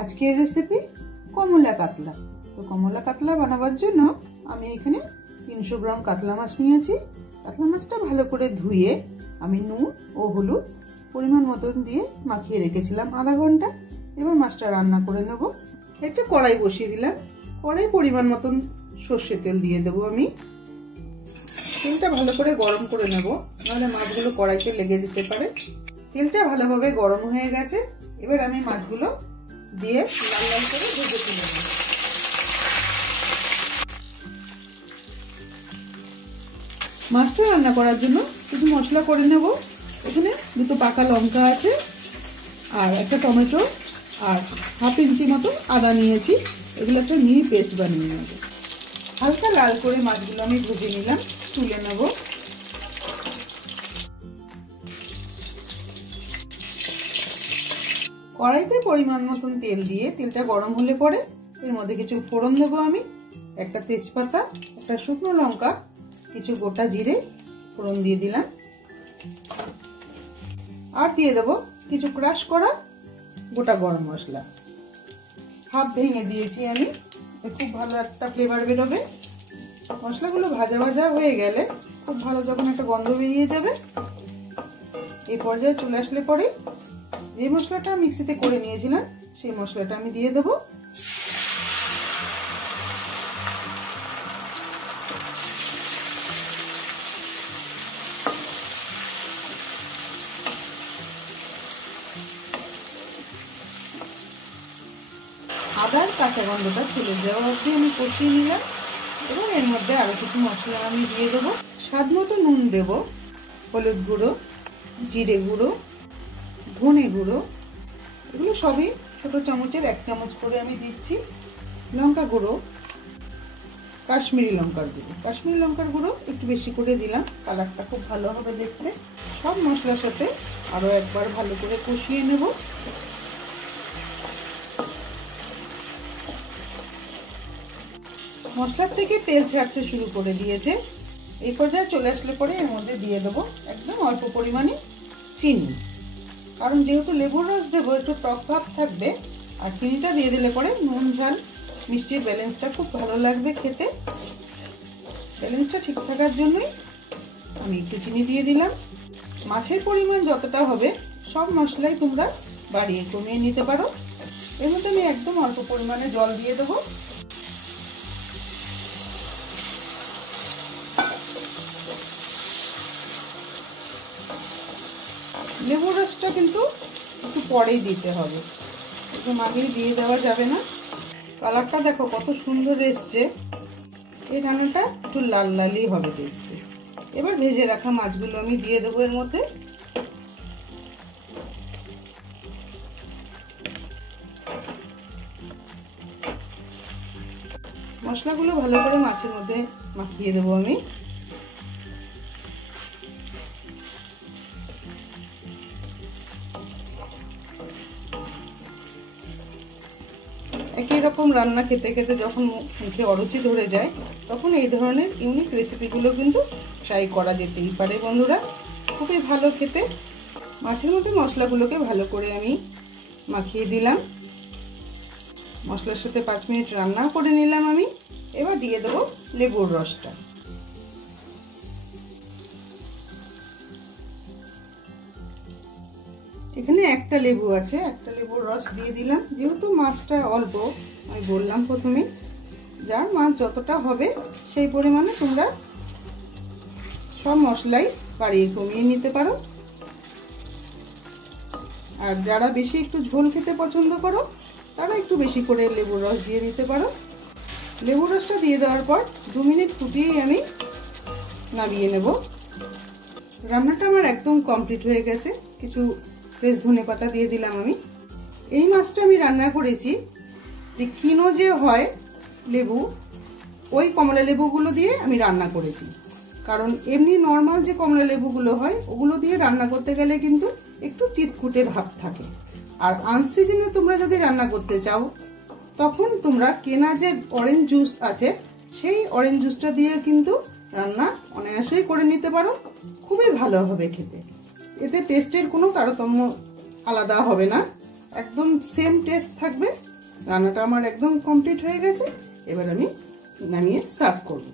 আজকের রেসিপি কমলা কাতলা। তো কমলা কাতলা বানাবার জন্য আমি এখানে 300 গ্রাম কাতলা মাছ নিয়েছি। কাতলা মাছটা ভালো করে ধুয়ে আমি নুন ও হলুদ পরিমাণ মতন দিয়ে মাখিয়ে রেখেছিলাম আধা ঘন্টা। এবার মাছটা রান্না করে নেব। একটা কড়াই বসিয়ে দিলাম। কড়াই পরিমাণ মতন সর্ষের তেল দিয়ে দেবো আমি। তেলটা ভালো করে গরম করে নেব, নাহলে মাছগুলো কড়াইতে লেগে যেতে পারে। তেলটা ভালোভাবে গরম হয়ে গেছে। এবার আমি মাছগুলো দিয়ে লাল লাল করে ভেজে তুলে নেব। মাছটা রান্না করার জন্য কিছু মশলা করে নেব। এখানে 2টো পাকা লঙ্কা আছে, আর একটা টমেটো, আর হাফ ইঞ্চি মতো আদা নিয়েছি। এগুলো একটা মিহি পেস্ট বানিয়ে নেব। হালকা লাল করে মাছগুলো আমি ভেজে নিলাম, তুলে নেব। কড়াইতে পরিমাণ মতন তেল দিয়ে তেলটা গরম হলে পরে এর মধ্যে কিছু ফোড়ন দেবো আমি। একটা তেজপাতা, একটা শুকনো লঙ্কা, কিছু গোটা জিরে ফোড়ন দিয়ে দিলাম। আর দিয়ে দেবো কিছু ক্রাশ করা গোটা গরম মশলা। হাফ ভেঙে দিয়েছি আমি, খুব ভালো একটা ফ্লেভার বেরোবে। মশলাগুলো ভাজা ভাজা হয়ে গেলে খুব ভালো যখন একটা গন্ধ বেরিয়ে যাবে, এই পর্যায়ে চলে আসলে পরে যে মশলাটা মিক্সিতে করে নিয়েছিলাম সেই মশলাটা আমি দিয়ে দেবো। আদার কাঁচা গন্ধটা চলে যাওয়া অবধি আমি কষিয়ে নিলাম। এবং এর মধ্যে আরো কিছু মশলা আমি দিয়ে দেবো। স্বাদ মতো নুন দেব, হলুদ গুঁড়ো, জিরে গুঁড়ো, ধনে গুঁড়ো, এগুলো সবই ছোট চামচের 1 চামচ করে আমি দিচ্ছি। লঙ্কা গুঁড়ো, কাশ্মীরি লঙ্কার গুঁড়ো। কাশ্মীরি লঙ্কার গুঁড়ো একটু বেশি করে দিলাম, কালারটা খুব ভালো হবে দেখতে। সব মশলার সাথে আরো একবার ভালো করে কষিয়ে নেব। মশলার থেকে তেল ছাড়তে শুরু করে দিয়েছে। এই পর্যায়ে চলে আসলে পরে এর মধ্যে দিয়ে দেবো একদম অল্প পরিমাণে চিনি, কারণ যেহেতু লেবুর রস দেবো একটু টক ভাব থাকবে। আর চিনিটা দিয়ে দিলে পরে নুন ঝাল মিষ্টির ব্যালেন্সটা খুব ভালো লাগবে খেতে। ব্যালেন্সটা ঠিক থাকার জন্যই আমি একটু চিনি দিয়ে দিলাম। মাছের পরিমাণ যতটা হবে সব মশলাই তোমরা বাড়িয়ে কমিয়ে নিতে পারো। এর মধ্যে আমি একদম অল্প পরিমাণে জল দিয়ে দেবো। লেবুর রসটা কিন্তু একটু পরেই দিতে হবে, একটু আগেই দিয়ে দেওয়া যাবে না। কালারটা দেখো কত সুন্দর এসছে। এই রান্নাটা একটু লাল লালই হবে দেখতে। এবার ভেজে রাখা মাছগুলো আমি দিয়ে দেবো এর মধ্যে। মশলাগুলো ভালো করে মাছের মধ্যে মাখিয়ে দেবো আমি। একই রকম রান্না খেতে খেতে যখন মুখে অরুচি ধরে যায়, তখন এই ধরনের ইউনিক রেসিপিগুলো কিন্তু ট্রাই করা যেতেই পারে বন্ধুরা। খুবই ভালো খেতে। মাছের মধ্যে মশলাগুলোকে ভালো করে আমি মাখিয়ে দিলাম। মশলার সাথে 5 মিনিট রান্না করে নিলাম আমি। এবার দিয়ে দেবো লেবুর রসটা। এখানে একটা লেবু আছে, একটা লেবুর রস দিয়ে দিলাম। যেহেতু মাছটা অল্প, আমি বললাম প্রথমে, যার মাছ যতটা হবে সেই পরিমাণে তোমরা সব মশলাই বাড়িয়ে কমিয়ে নিতে পারো। আর যারা বেশি একটু ঝোল খেতে পছন্দ করো তারা একটু বেশি করে লেবুর রস দিয়ে দিতে পারো। লেবুর রসটা দিয়ে দেওয়ার পর 2 মিনিট ফুটিয়েই আমি নামিয়ে নেব। রান্নাটা আমার একদম কমপ্লিট হয়ে গেছে। কিছু ফ্রেশ ধনেপাতা দিয়ে দিলাম আমি। এই মাছটা আমি রান্না করেছি যে কিনো যে হয় লেবু, ওই কমলা লেবুগুলো দিয়ে আমি রান্না করেছি। কারণ এমনি নর্মাল যে কমলা লেবুগুলো হয় ওগুলো দিয়ে রান্না করতে গেলে কিন্তু একটু তিতকুটে ভাব থাকে। আর আনসিজনে তোমরা যদি রান্না করতে চাও তখন তোমরা কেনা যে অরেঞ্জ জুস আছে সেই অরেঞ্জ জুসটা দিয়ে কিন্তু রান্না অনায়াসেই করে নিতে পারো। খুবই ভালো হবে খেতে। এতে টেস্টের কোনো তারতম্য আলাদা হবে না। একদম সেম টেস্ট থাকবে। রান্নাটা আমার একদম কমপ্লিট হয়ে গেছে। এবার আমি নামিয়ে সার্ভ করব।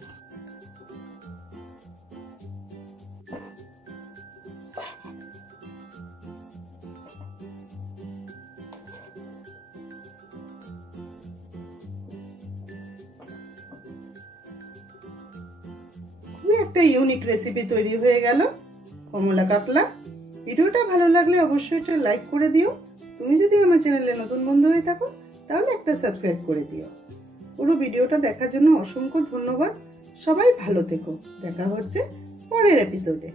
একটা ইউনিক রেসিপি তৈরি হয়ে গেল, কমলা কাতলা। ভিডিওটা ভালো লাগলে অবশ্যই একটা লাইক করে দিও। তুমি যদি আমার চ্যানেলে নতুন বন্ধু হয়ে থাকো তাহলে একটা সাবস্ক্রাইব করে দিও। পুরো ভিডিওটা দেখার জন্য অসংখ্য ধন্যবাদ। সবাই ভালো থেকো। দেখা হচ্ছে পরের এপিসোডে।